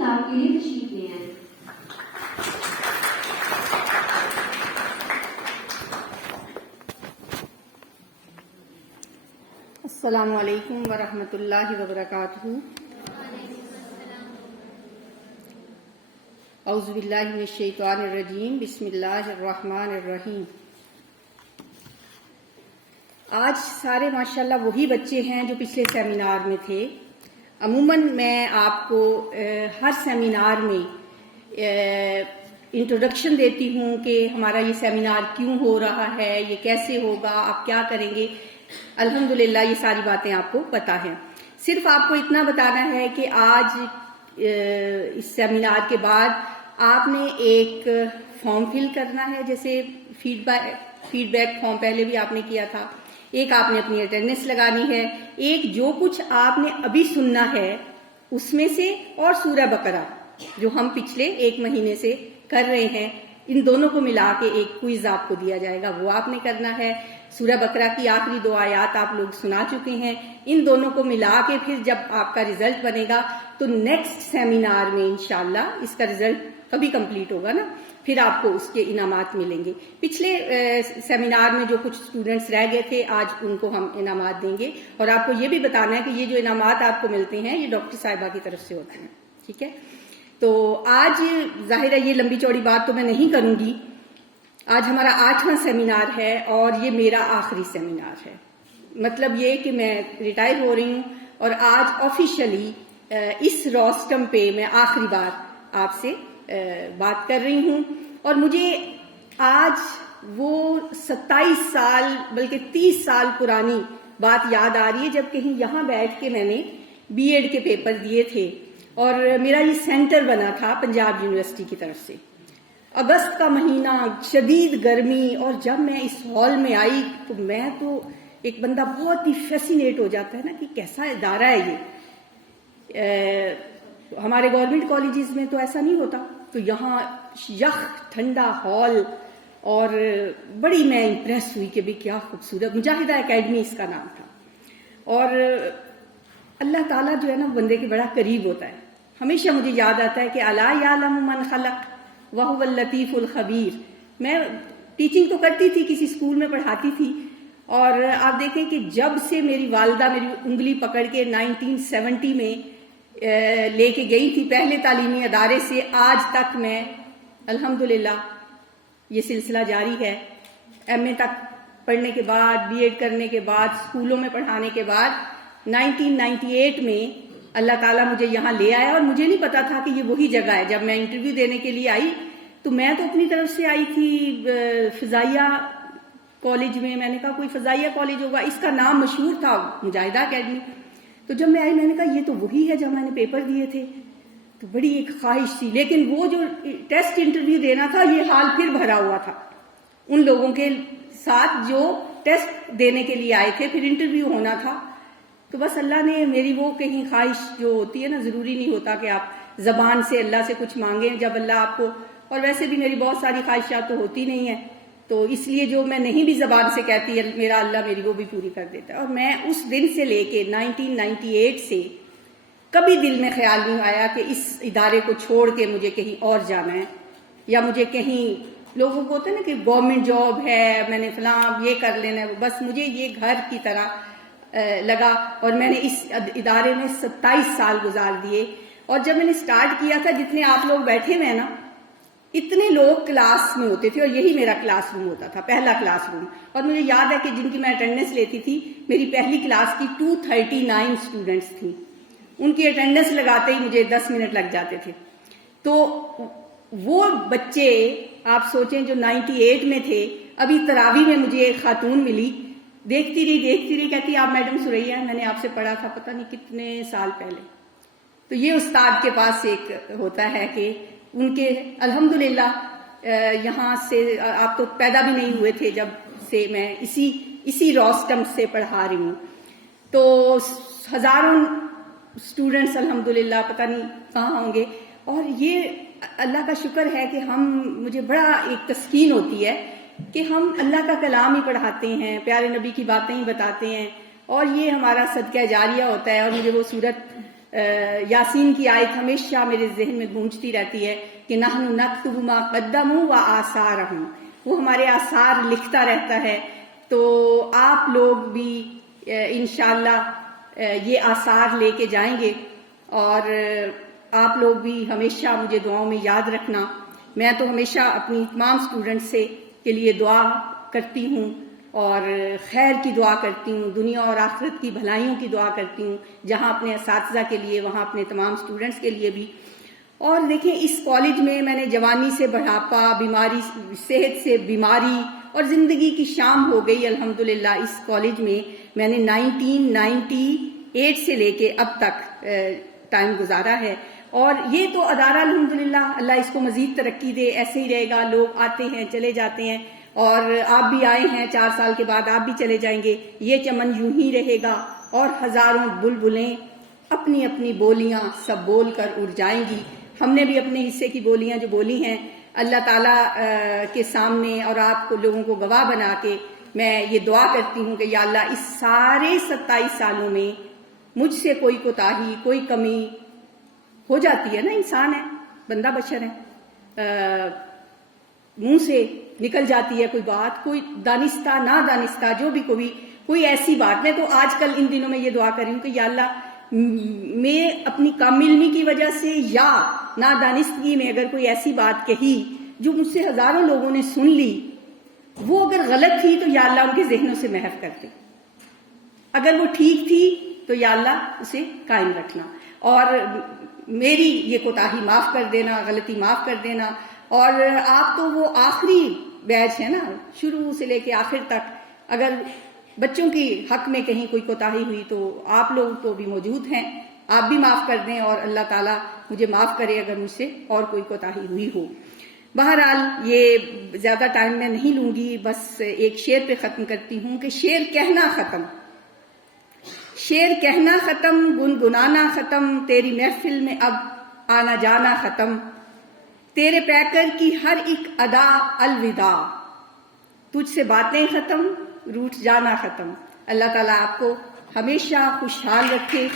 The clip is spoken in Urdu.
خطاب کے لیے تشریف لے آئیں۔ السلام علیکم ورحمۃ اللہ وبرکاتہ۔ اعوذ باللہ من الشیطان الرجیم، بسم اللہ الرحمن الرحیم۔ آج سارے ماشاءاللہ وہی بچے ہیں جو پچھلے سیمینار میں تھے۔ عموماً میں آپ کو ہر سیمینار میں انٹروڈکشن دیتی ہوں کہ ہمارا یہ سیمینار کیوں ہو رہا ہے، یہ کیسے ہوگا، آپ کیا کریں گے۔ الحمدللہ یہ ساری باتیں آپ کو پتہ ہیں۔ صرف آپ کو اتنا بتانا ہے کہ آج اس سیمینار کے بعد آپ نے ایک فارم فل کرنا ہے، جیسے فیڈ بیک فارم پہلے بھی آپ نے کیا تھا۔ ایک آپ نے اپنی اٹینڈنس لگانی ہے، ایک جو کچھ آپ نے ابھی سننا ہے اس میں سے، اور سورہ بقرہ جو ہم پچھلے 1 مہینے سے کر رہے ہیں، ان دونوں کو ملا کے ایک کوئز آپ کو دیا جائے گا، وہ آپ نے کرنا ہے۔ سورہ بقرہ کی آخری 2 آیات آپ لوگ سنا چکے ہیں، ان دونوں کو ملا کے پھر جب آپ کا رزلٹ بنے گا تو نیکسٹ سیمینار میں انشاءاللہ اس کا رزلٹ کبھی کمپلیٹ ہوگا نا، پھر آپ کو اس کے انعامات ملیں گے۔ پچھلے سیمینار میں جو کچھ اسٹوڈنٹس رہ گئے تھے، آج ان کو ہم انعامات دیں گے، اور آپ کو یہ بھی بتانا ہے کہ یہ جو انعامات آپ کو ملتے ہیں یہ ڈاکٹر صاحبہ کی طرف سے ہوتے ہیں، ٹھیک ہے۔ تو آج ظاہر ہے یہ لمبی چوڑی بات تو میں نہیں کروں گی۔ آج ہمارا 8واں سیمینار ہے اور یہ میرا آخری سیمینار ہے۔ مطلب یہ کہ میں ریٹائر ہو رہی ہوں اور آج آفیشلی اس روسٹم پہ میں آخری بار آپ سے بات کر رہی ہوں، اور مجھے آج وہ 27 سال بلکہ 30 سال پرانی بات یاد آ رہی ہے جب کہیں یہاں بیٹھ کے میں نے بی ایڈ کے پیپر دیے تھے، اور میرا یہ سینٹر بنا تھا پنجاب یونیورسٹی کی طرف سے۔ اگست کا مہینہ، شدید گرمی، اور جب میں اس ہال میں آئی تو میں تو ایک بندہ بہت ہی فیسینیٹ ہو جاتا ہے نا کہ کیسا ادارہ ہے یہ۔ ہمارے گورنمنٹ کالجز میں تو ایسا نہیں ہوتا، تو یہاں یخ ٹھنڈا ہال، اور بڑی میں امپریس ہوئی کہ بھی کیا خوبصورت، مجاہدہ اکیڈمی اس کا نام تھا۔ اور اللہ تعالیٰ جو ہے نا بندے کے بڑا قریب ہوتا ہے۔ ہمیشہ مجھے یاد آتا ہے کہ الا یعلم من خلق وہو اللطیف الخبیر۔ میں ٹیچنگ تو کرتی تھی، کسی اسکول میں پڑھاتی تھی، اور آپ دیکھیں کہ جب سے میری والدہ میری انگلی پکڑ کے 1970 میں لے کے گئی تھی پہلے تعلیمی ادارے سے، آج تک میں الحمدللہ یہ سلسلہ جاری ہے۔ ایم اے تک پڑھنے کے بعد، بی ایڈ کرنے کے بعد، اسکولوں میں پڑھانے کے بعد 1998 میں اللہ تعالیٰ مجھے یہاں لے آیا، اور مجھے نہیں پتا تھا کہ یہ وہی جگہ ہے۔ جب میں انٹرویو دینے کے لیے آئی تو میں تو اپنی طرف سے آئی تھی فضائیہ کالج میں نے کہا کوئی فضائیہ کالج ہوگا، اس کا نام مشہور تھا مجاہدہ اکیڈمی۔ تو جب میں آئی میں نے کہا یہ تو وہی ہے جب میں نے پیپر دیے تھے، تو بڑی ایک خواہش تھی، لیکن وہ جو ٹیسٹ انٹرویو دینا تھا یہ ہال پھر بھرا ہوا تھا ان لوگوں کے ساتھ جو ٹیسٹ دینے کے لیے آئے تھے، پھر انٹرویو ہونا تھا۔ تو بس اللہ نے میری وہ کہیں خواہش جو ہوتی ہے نا، ضروری نہیں ہوتا کہ آپ زبان سے اللہ سے کچھ مانگیں، جب اللہ آپ کو، اور ویسے بھی میری بہت ساری خواہشات تو ہوتی نہیں ہیں، تو اس لیے جو میں نہیں بھی زبان سے کہتی میرا اللہ میری وہ بھی پوری کر دیتا ہے۔ اور میں اس دن سے لے کے 1998 سے کبھی دل میں خیال نہیں آیا کہ اس ادارے کو چھوڑ کے مجھے کہیں اور جانا ہے، یا مجھے کہیں، لوگوں کو ہوتا ہے نا کہ گورنمنٹ جاب ہے، میں نے فلاں یہ کر لینا ہے، بس مجھے یہ گھر کی طرح لگا، اور میں نے اس ادارے میں 27 سال گزار دیے۔ اور جب میں نے سٹارٹ کیا تھا، جتنے آپ لوگ بیٹھے ہوئے ہیں نا، اتنے لوگ کلاس میں ہوتے تھے، اور یہی میرا کلاس روم ہوتا تھا، پہلا کلاس روم۔ اور مجھے یاد ہے کہ جن کی میں اٹینڈنس لیتی تھی، میری پہلی کلاس کی 239 اسٹوڈنٹس تھیں، ان کی اٹینڈنس لگاتے ہی مجھے 10 منٹ لگ جاتے تھے۔ تو وہ بچے آپ سوچیں جو 98 میں تھے، ابھی تراویح میں مجھے ایک خاتون ملی، دیکھتی رہی کہتی آپ میڈم سریا ہیں، میں نے آپ سے پڑھا تھا پتہ نہیں کتنے سال پہلے۔ تو یہ استاد کے پاس ایک ہوتا ہے کہ ان کے الحمدللہ یہاں سے، آپ تو پیدا بھی نہیں ہوئے تھے جب سے میں اسی روسٹم سے پڑھا رہی ہوں، تو ہزاروں اسٹوڈنٹس الحمدللہ پتہ نہیں کہاں ہوں گے۔ اور یہ اللہ کا شکر ہے کہ مجھے بڑا ایک تسکین ہوتی ہے کہ ہم اللہ کا کلام ہی پڑھاتے ہیں، پیارے نبی کی باتیں ہی بتاتے ہیں، اور یہ ہمارا صدقہ جاریہ ہوتا ہے۔ اور مجھے وہ صورت یاسین کی آیت ہمیشہ میرے ذہن میں گونجتی رہتی ہے کہ نحن نکتب ما قدموا وآثارہم، وہ ہمارے آثار لکھتا رہتا ہے. تو آپ لوگ بھی انشاءاللہ یہ آثار لے کے جائیں گے، اور آپ لوگ بھی ہمیشہ مجھے دعاؤں میں یاد رکھنا. میں تو ہمیشہ اپنی تمام اسٹوڈنٹ سے کے لیے دعا کرتی ہوں اور خیر کی دعا کرتی ہوں، دنیا اور آخرت کی بھلائیوں کی دعا کرتی ہوں، جہاں اپنے اساتذہ کے لیے وہاں اپنے تمام اسٹوڈنٹس کے لیے بھی. اور دیکھیں اس کالج میں میں نے جوانی سے بڑھاپا، بیماری، صحت سے بیماری اور زندگی کی شام ہو گئی. الحمدللہ اس کالج میں نے 1998 سے لے کے اب تک ٹائم گزارا ہے. اور یہ تو ادارہ الحمدللہ اللہ اس کو مزید ترقی دے، ایسے ہی رہے گا. لوگ آتے ہیں چلے جاتے ہیں، اور آپ بھی آئے ہیں، 4 سال کے بعد آپ بھی چلے جائیں گے. یہ چمن یوں ہی رہے گا، اور ہزاروں بلبلیں اپنی اپنی بولیاں سب بول کر اڑ جائیں گی. ہم نے بھی اپنے حصے کی بولیاں جو بولی ہیں اللہ تعالیٰ کے سامنے اور آپ کو لوگوں کو گواہ بنا کے میں یہ دعا کرتی ہوں کہ یا اللہ اس سارے 27 سالوں میں مجھ سے کوئی کوتاہی، کوئی کمی ہو جاتی ہے نا، انسان ہے، بندہ بشر ہے، منہ سے نکل جاتی ہے کوئی بات، کوئی دانستہ نادانستہ جو بھی کوئی ایسی بات. میں تو آج کل ان دنوں میں یہ دعا کر رہی ہوں کہ یا اللہ میں اپنی کم علمی کی وجہ سے یا نادانستگی میں اگر کوئی ایسی بات کہی جو مجھ سے ہزاروں لوگوں نے سن لی، وہ اگر غلط تھی تو یا اللہ ان کے ذہنوں سے محو کر دے، اگر وہ ٹھیک تھی تو یا اللہ اسے قائم رکھنا، اور میری یہ کوتاہی معاف کر دینا، غلطی معاف کر دینا. اور آپ تو وہ آخری بیچ ہے نا، شروع سے لے کے آخر تک، اگر بچوں کی حق میں کہیں کوئی کوتاہی ہوئی تو آپ لوگ تو بھی موجود ہیں، آپ بھی معاف کر دیں، اور اللہ تعالیٰ مجھے معاف کرے اگر مجھ سے اور کوئی کوتاہی ہوئی ہو. بہرحال یہ زیادہ ٹائم میں نہیں لوں گی، بس ایک شعر پہ ختم کرتی ہوں کہ شعر کہنا ختم، شعر کہنا ختم، گنگنانا ختم، تیری محفل میں اب آنا جانا ختم، تیرے پیکر کی ہر ایک ادا الوداع، تجھ سے باتیں ختم، روٹھ جانا ختم. اللہ تعالیٰ آپ کو ہمیشہ خوشحال رکھے.